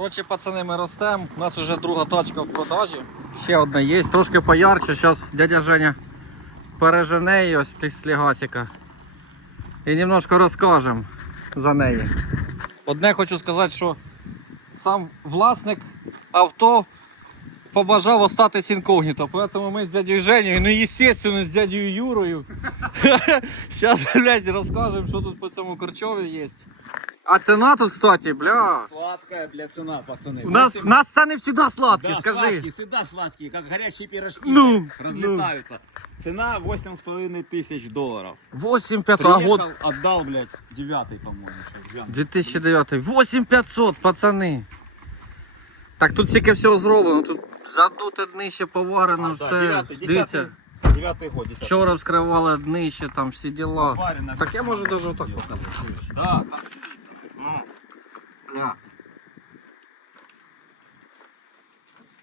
Коротше, пацани, ми ростемо. У нас вже друга тачка в продажі. Ще одна є, трошки поярче. Зараз дядя Женя пережене її ось тих. І немножко розкажемо за неї. Одне хочу сказати, що сам власник авто побажав остатись інкогніто. Поэтому ми з дядю Женєю, ну естественно, з дядю Юрою. Зараз, блядь, розкажемо, що тут по цьому корчові є. А ціна тут, кстати, бля. Сладкая, бля, цена, пацаны. У нас, у нас ціни завжди сладкі, да, скажи. сладкие, всегда сладкие, как горячие пирожки. Ну, блядь, разлетаются. Цена 8,5 тысяч долларов. 8500, а Приехал, год отдал, блядь, девятый, по-моему. сейчас, глянь. 2009. 8500, пацани. Так тут стільки всього зроблено. Тут задуте днище, поварено, А, да, все. девятый, Дивіться, десятый, девятый год, десятый. вчора вскривали днище, там всі діла. Поварено, Так я всё. можу даже отак показати. Да, там Ну, бля.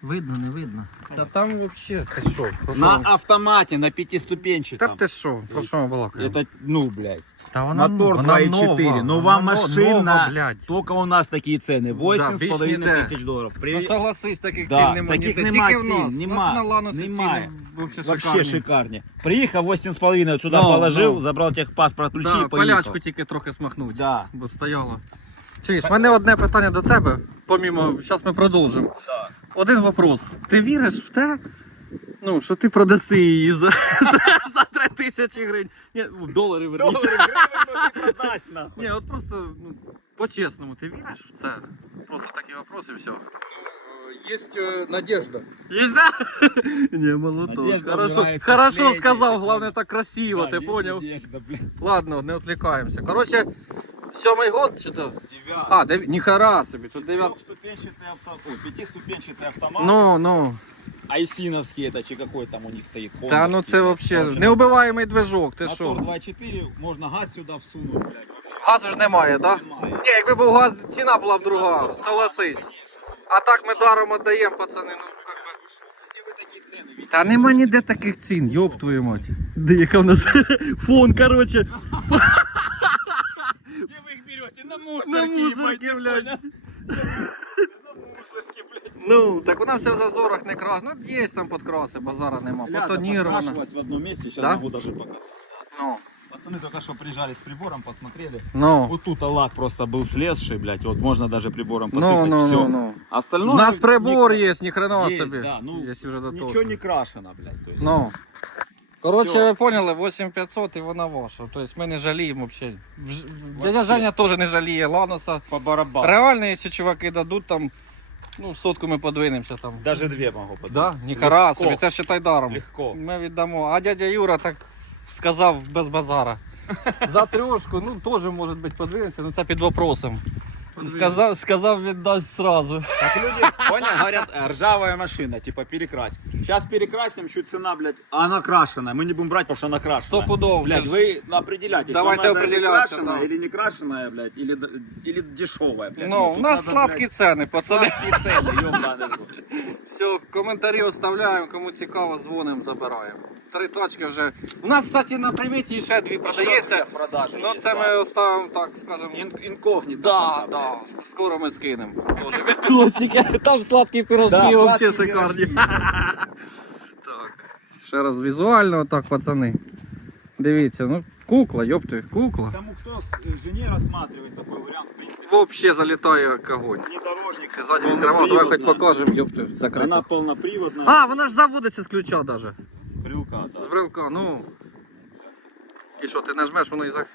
Видно, не видно. Та там взагалі, ти що? Про що на ми- автомате, на Та пятиступенчатом. ти що? Про що ми балакаємо? Это, ну, блядь. Та Мотор вона 2.4, нова, нова вона но- машина. нова, блядь. Только у нас такие цены. Да, більш 8,5 ніде. тисяч долларов. Ну При... согласись, таких Да, цін немає. таких ніде. нема Тільки в цін, нас. нема, У нас на Ланосі немає. ціни вообще Вообще шикарні. шикарні. Приїхав 8,5 сюди Ну, положив, ну. забрав техпаспорт, ключі Да, і поїхав. полячку тільки трохи смахнуть. Да. Бо стояла. Чуєш, в мене одне питання до тебе, помімо, зараз ми продовжимо. Да. Один вопрос. Ти віриш в те, ну, що ти продаси її за, за 3 тисячі гривень? Ні, ну, долари верніше. Долари, гривень, ну, ти продасть, нахуй. Ні, от просто ну, по-чесному, ти віриш в це? Просто такі вопроси і все. Есть э, надежда. Есть, да? Не, молоток. Надежда Хорошо, умирает хорошо последней, сказал, ты главное так красиво, Да, ты є понял? надежда, блядь. Ладно, не отвлекаемся. Короче, сьомий год чи то? Дев'ятий. А, дев... ніхера собі, тут дев'ят. Двухступенчатый авто... Ой, пятиступенчатый автомат. Ну, ну. Айсиновский это, чи какой там у них стоит. Та ну Хондовский, це блядь. вообще Короче, неубиваємий движок, ти Мотор що? 2.4, можна газ сюди всунути, блядь, вообще. Газу ж немає, так? Да? Немає. Ні, якби був газ, ціна була б друга, согласись. А так ми даром віддаємо, пацани, ну как би. Где ви такі ціни? Вітя? Та нема ніде таких цін, йоб твою мать. Де яка в нас фон, короче. мусорке, ебать, блядь. понял? На мусорке, блядь. Ну, так вона все в зазорах не крас. Ну, є там подкраси, базара нема. Ляда Потонірована. подкрашивалась в одном месте, сейчас Да? могу даже показать. Ну, Пацаны только что приезжали с прибором, посмотрели. ну. Вот тут лак просто был слезший, блядь, вот можно даже прибором Ну, потыкать, ну, все. ну, ну. Остальное... У нас ни- прибор є, ні хрена Есть, собі. да, ну, Якщо вже до того. Ничего не крашено, блядь. То есть. Ну. Коротше, ви поняли, 8500 і вона ваша. Тобто ми не жаліємо взагалі. Дядя Женя теж не жаліє Ланоса. По барабану. Реально, якщо чуваки дадуть там, ну, сотку ми подвинемося там. Даже две могу подать. Да? Ніхера собі, це считай даром. Легко. Ми віддамо. А дядя Юра так сказав без базара. За трьошку, ну теж може бути подвинемося, ну це під вопросом. Сказав, сказав віддасть сразу. Так люди, понял, говорят, э, ржавая машина, типа перекрась. Сейчас перекрасим, чуть цена, блядь, а она крашеная. Мы не будем брать, потому что она крашеная. Стопудово. Блядь, Це ж- вы определяйтесь, Давайте вам надо или определяться, крашеная, да. или не крашеная, блядь, или, д- или дешевая, блядь. Ну, у тут нас надо, сладкі блядь, ціни, пацани. сладкие цены, ёбаный в рот. Все, коментарі оставляємо, кому цікаво, дзвонимо, забираємо. Три точки вже. У нас, кстати, на приміті ще дві продається. Ще в продажі Ну є, це да. ми оставимо, так скажемо. Ин- Инкогнито. Да, пока, да, блядь. скоро ми скинемо. Тоже відосики. Там сладкі пирожки Да, вообще сладкі шикарні. пирожки. Так. Ще раз візуально, так, пацани. Дивіться, ну кукла, ёпти, кукла. Тому кто с- э, жене рассматривает такой вариант, в принципе, Вообще залітає як огонь. внедорожник. Ти ззаді відкривав, давай хоч полноприводная. покажемо, ёпти, Она закрито. полноприводная. А, вона ж заводиться з ключа даже. Брелка, да. З брелка, ну. І що, ти нажмеш, воно і за.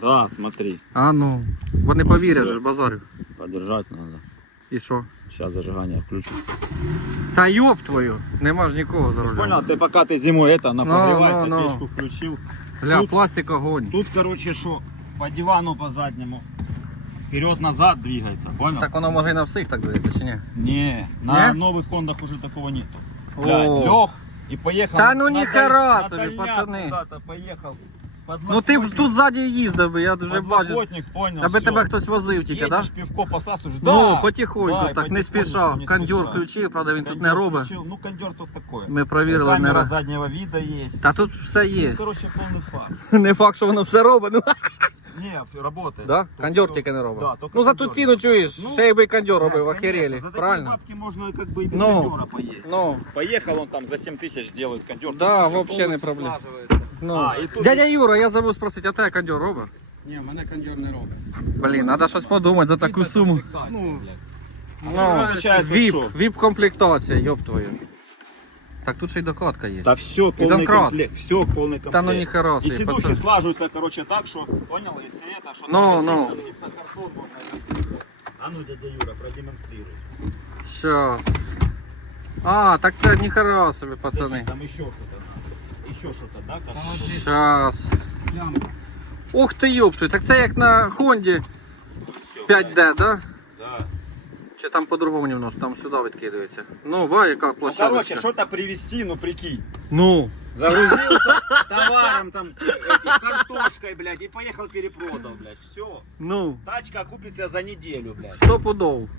Да, смотри. А ну. Вони повірять же ж базарю. Подержать надо. І що? Сейчас зажигание включится. Та йоп твою, нема ж нікого за рулем. Понял, ты пока ты зимой это, она Ну, прогревается, ну, ну. печку включил. Гля, Тут- пластик огонь. Тут, короче, что, по дивану по заднему, вперед-назад двигается, понял? Так воно може і на всіх так дивиться, чи ні? Не, на Не? новых хондах уже такого нету. О. Блядь, лег и поехал. Та ну на ніхера даль- собі, на дальняк пацани. куда-то поехал. Ну ти б тут ззаді їздив би, я дуже бачу. Подлокотник, понял, Аби всё. тебе хтось возив тільки, так? Да? Едешь, пивко посасываешь, Ну, да. потихоньку, Да, и так не потихоньку, спіша. не Кондюр спіша. включив, правда він тут Кондюр не робить. включил. Ну, кондер тут такое. Ми провірили не Камера раз. заднего вида есть. Та тут все є. Ну, короче, полный факт. Не факт, що воно все робить. Ну, Не, работает. Да? Только Кондьор всё- тільки не робить. Да, только ну за ту кондьор. ціну чуєш, Ну, ще й би кондьор Блядь, робив, конечно, охерели. За такие Правильно? бабки можно как бы и без Ну. кондера поесть. Ну, Поехал он там за 7 тысяч делает кондер. да, вообще не проблема. Ну. А, і тут- Дядя Юра, я забув спросити, а те кондьор робить? Не, мене кондер не робить. Блін, треба щось подумати за таку суму. Ну, Ну, Получается, віп, що? віп комплектація, йоп твою. Так тут ще й докладка є. Да все, полный Донкрат. комплект. Все, полный комплект. Та ну ніхера И собі, сидухи пацан. слаживаются, короче, так, что, понял, если это, что Ну, надо ну. сильно гипсокартон можно носить. А ну, дядя Юра, продемонстрируй. Щас. А, так це ніхера собі, пацани. Подожди, Там еще что-то надо. Еще что-то, да? как- Щас. плямка. Ух ти ёптуй, так це як на Хонді Всё, 5D, да? Чи там по-другому немножко, там сюди відкидається. Ну, ва, яка Ну, короче, что-то привезти, ну прикинь. Ну, Загрузился товаром там, этим, картошкой, блядь, и поехал перепродал, блядь. Все. ну, Тачка окупится за неделю, блядь. сто пудов.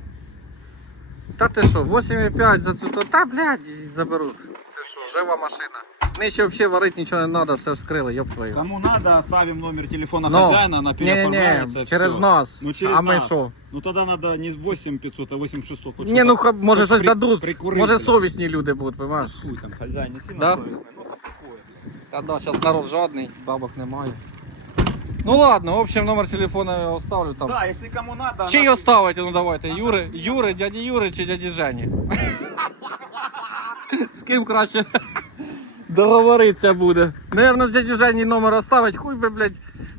Та ти що, 8,5 за цю, то та, блядь, і заберуть. Ти що, жива машина. Нижче взагалі варити нічого не треба, все вскрили, ёб твою. Кому надо, оставим номер телефона Ну, хозяина, она переоформляется. Не-не-не, через всё. нас. Ну, через а ми нас. що? Ну тогда надо не 8500, а 8600. хоть Ні, что-то. ну ха- може Хоч щось при- дадуть. прикурити. Може совісні люди будуть, понимаєш? Хуй там, хозяин не сильно Да? совестный, ну такое, блядь. Та да, зараз народ жадний, бабок немає. Ну ладно, в общем, номер телефона я оставлю там. Да, если кому надо... Чий она- оставити, ну давайте, Юри, Юри, дяді Юри чи дяді Жені? З ким краще Договоритися буде. Наверно, з дяді Жені номер оставить, хуй би, блядь,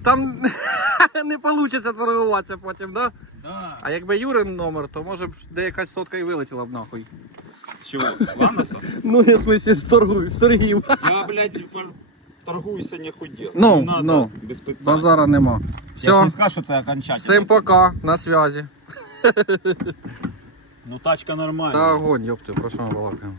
там не вийде торгуватися потім, да? Да. А якби Юрин номер, то може б деякась сотка і вилетіла б нахуй. С чего? С Ланоса? Ну, я в смысле, з торгу, з торгів. Я, блядь, пор- делать. Ну, Не надо, ну. без питань. Базара нема. Я ж Все, не скажу, що це окончательно. всім пока, на связі. Ну тачка нормальна. Та огонь, ёпти, про що ми балакаємо.